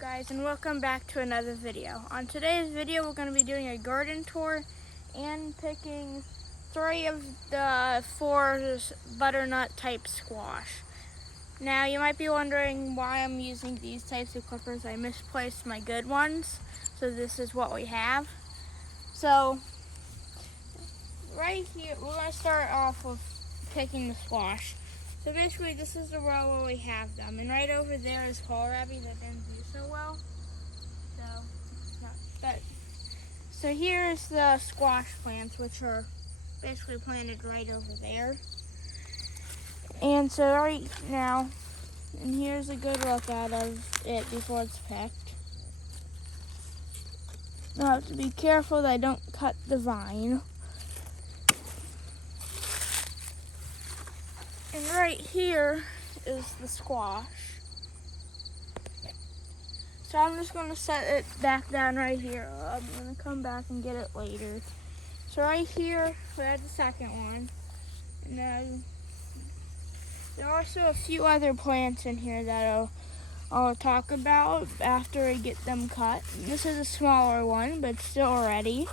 guys, and welcome back to another video. On today's video we're going to be doing a garden tour and picking 3 of the 4 butternut type squash. Now you might be wondering why I'm using these types of clippers. I misplaced my good ones, so this is what we have. So right here we're going to start off with picking the squash. So basically this is the row where we have them, and right over there is kohlrabi that didn't do so well. So here's the squash plants, which are basically planted right over there. And so right now, and here's a good look out of it before it's picked. I have to be careful that I don't cut the vine. And right here is the squash. So I'm just going to set it back down right here. I'm going to come back and get it later. So right here, we have the second one. And then there are also a few other plants in here that I'll talk about after I get them cut. This is a smaller one, but still ready.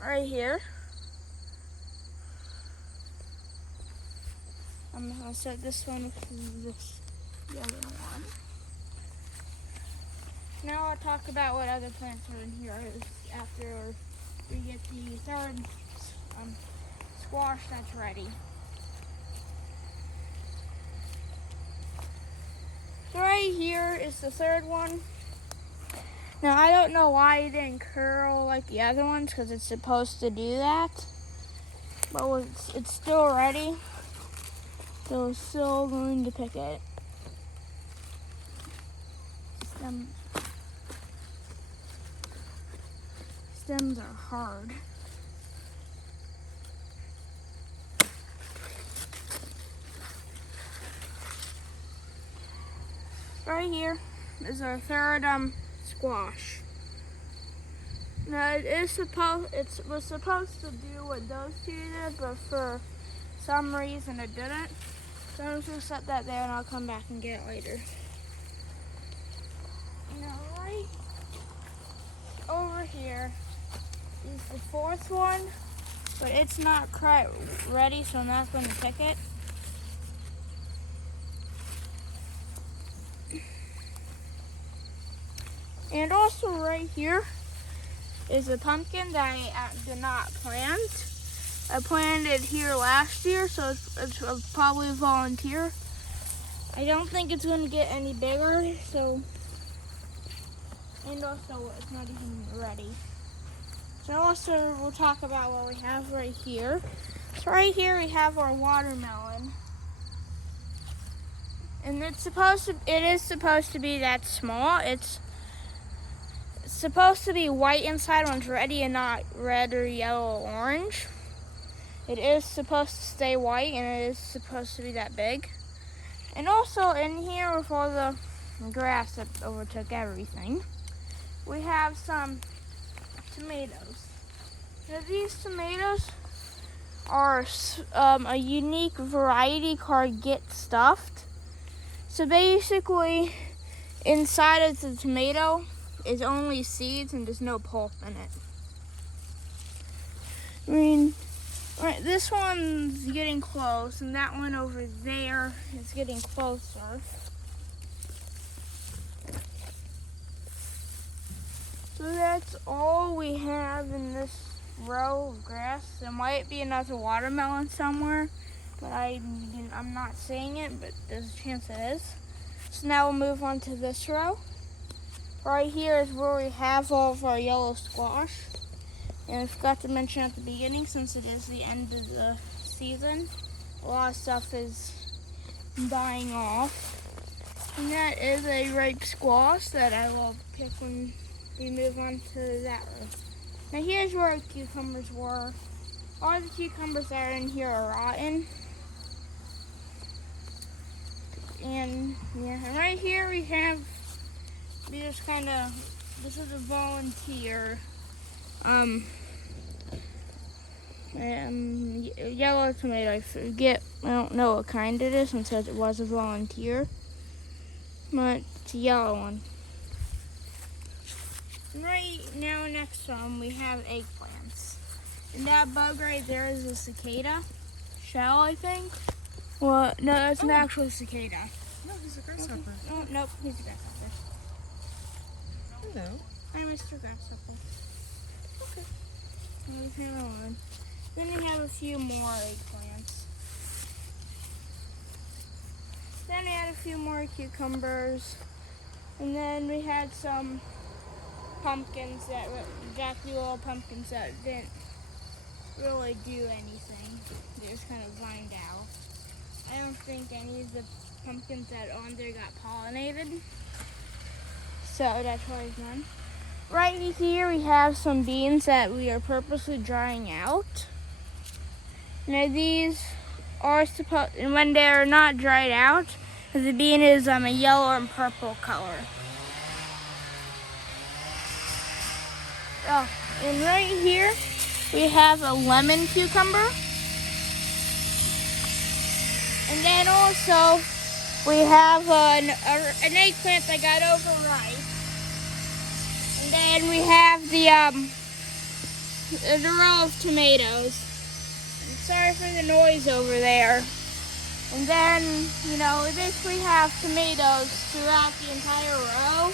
Right here. I'm going to set this one with the other one. Now I'll talk about what other plants are in here after we get the third squash that's ready. So right here is the third one. Now I don't know why it didn't curl like the other ones, because it's supposed to do that. But it's still ready. So we're still going to pick it. Stems are hard. Right here is our third squash. Now it was supposed to do what those two did, but for some reason it didn't. So I'm just going to set that there and I'll come back and get it later. Now right over here is the fourth one, but it's not quite ready, so I'm not going to pick it. And also right here is a pumpkin that I did not plant. I planted it here last year, so it's probably a volunteer. I don't think it's going to get any bigger, and also it's not even ready. So also we'll talk about what we have right here. So right here we have our watermelon. And it is supposed to be that small. It's supposed to be white inside when it's ready and not red or yellow or orange. It is supposed to stay white, and it is supposed to be that big. And also in here with all the grass that overtook everything, we have some tomatoes. Now these tomatoes are a unique variety called Get Stuffed. So basically inside of the tomato is only seeds and there's no pulp in it. I mean, right, this one's getting close, and that one over there is getting closer. So that's all we have in this row of grass. There might be another watermelon somewhere, but I'm not seeing it, but there's a chance it is. So now we'll move on to this row. Right here is where we have all of our yellow squash. And I forgot to mention at the beginning, since it is the end of the season, a lot of stuff is dying off. And that is a ripe squash that I will pick when we move on to that row. Now here's where our cucumbers were. All the cucumbers that are in here are rotten. And yeah, and right here we have, this is a volunteer Yellow tomato. I forget. I don't know what kind it is since it was a volunteer. But it's a yellow one. Right now, next one, we have eggplants. And that bug right there is a cicada shell, I think. Well, no, that's an actual cicada. No, he's a grasshopper. Okay. Oh, nope, he's a grasshopper. Hello. Hi, Mr. Grasshopper. Okay. Leave him alone. Then we have a few more eggplants. Then we had a few more cucumbers. And then we had some pumpkins that were exactly little pumpkins that didn't really do anything. They just kind of vined out. I don't think any of the pumpkins that are on there got pollinated. So that's why it's none. Right here we have some beans that we are purposely drying out. Now these are supposed, and when they're not dried out, the bean is a yellow and purple color. Oh, and right here we have a lemon cucumber. And then also we have an eggplant that got overripe. And then we have the row of tomatoes. And sorry for the noise over there. And then, we basically have tomatoes throughout the entire row.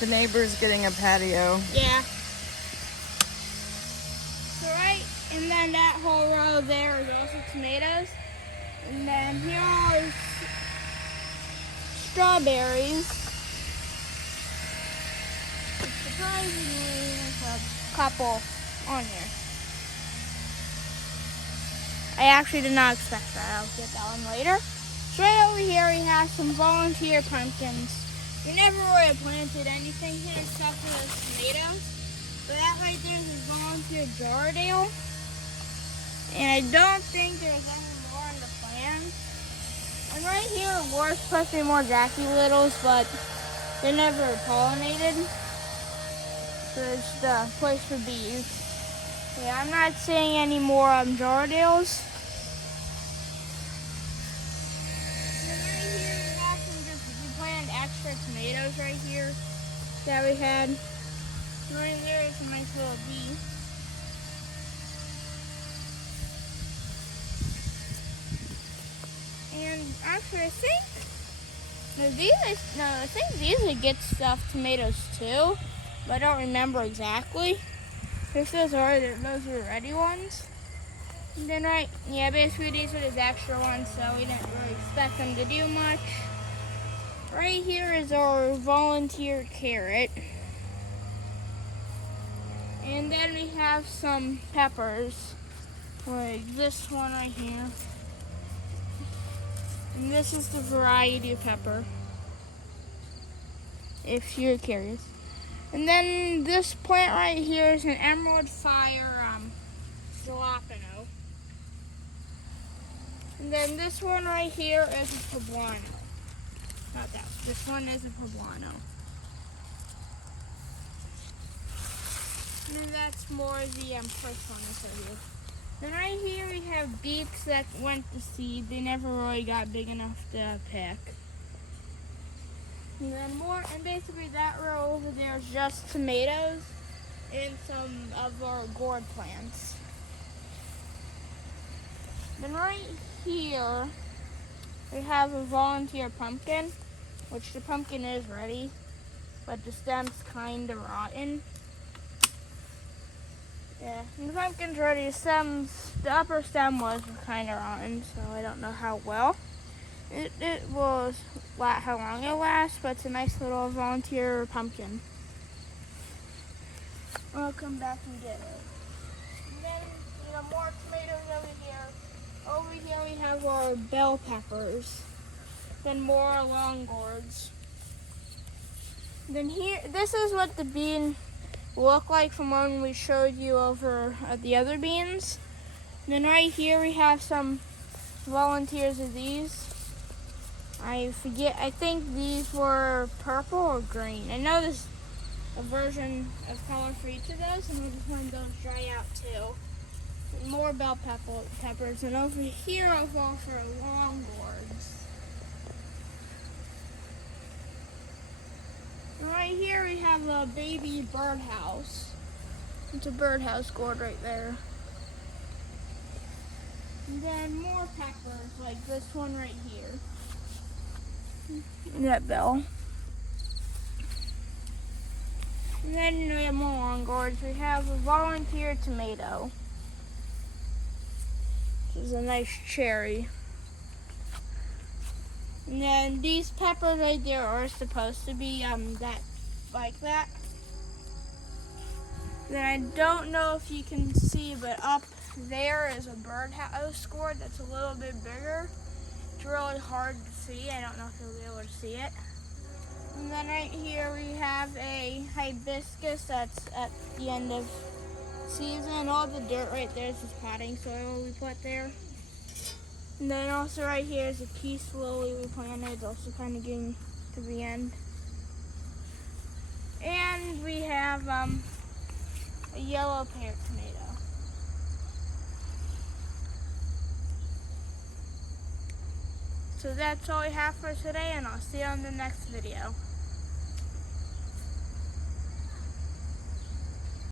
The neighbor's getting a patio. Yeah. So and then that whole row there is also tomatoes. And then here are strawberries. Surprisingly, there's a couple on here. I actually did not expect that. I'll get that one later. So right over here we have some volunteer pumpkins. We never really planted anything here except for those tomatoes. But that right there is a volunteer Jordale. And I don't think there's any more in the plan. And right here we're supposed to be more Jackie Littles, but they're never pollinated. So it's the place for bees. Yeah, I'm not seeing any more Jordales. And right here we have we planted extra tomatoes right here that we had. Right there is a nice little bee. And actually, I think these are good stuffed tomatoes too, but I don't remember exactly. If those are ready ones. And then basically these are the extra ones, so we didn't really expect them to do much. Right here is our volunteer carrot. And then we have some peppers, like this one right here. And this is the variety of pepper, if you're curious. And then this plant right here is an emerald fire jalapeno. And then this one right here is a poblano. Not that one. This one is a poblano. And then that's more the first one I showed you. Then right here we have beets that went to seed. They never really got big enough to pick. And then and basically that row over there is just tomatoes and some of our gourd plants. Then right here we have a volunteer pumpkin, which the pumpkin is ready, but the stem's kind of rotten. Yeah, and the pumpkin's ready. The upper stem was kind of rotten, so I don't know how well how long it lasts, but it's a nice little volunteer pumpkin. I'll come back and get it. And then, more tomatoes over here. Over here we have our bell peppers. Then more long gourds. Then here, this is what the bean look like from when we showed you over at the other beans. And then right here we have some volunteers of these. I forget, I think these were purple or green. I know a version of color for each of those, and we'll just let those dry out too. And more bell peppers, and over here I'll go for longboards. And right here we have a baby birdhouse. It's a birdhouse gourd right there. And then more peppers, like this one right here. That bell. And then we have more long gourds. We have a volunteer tomato. This is a nice cherry. And then these peppers right there are supposed to be that like that. Then I don't know if you can see, but up there is a birdhouse gourd that's a little bit bigger. It's really hard to see. I don't know if you'll be able to see it. And then right here we have a hibiscus that's at the end of season. All the dirt right there is just potting soil we put there. And then also right here is a peace lily we planted. It's also kind of getting to the end. And we have a yellow pear tomato. So that's all we have for today, and I'll see you on the next video.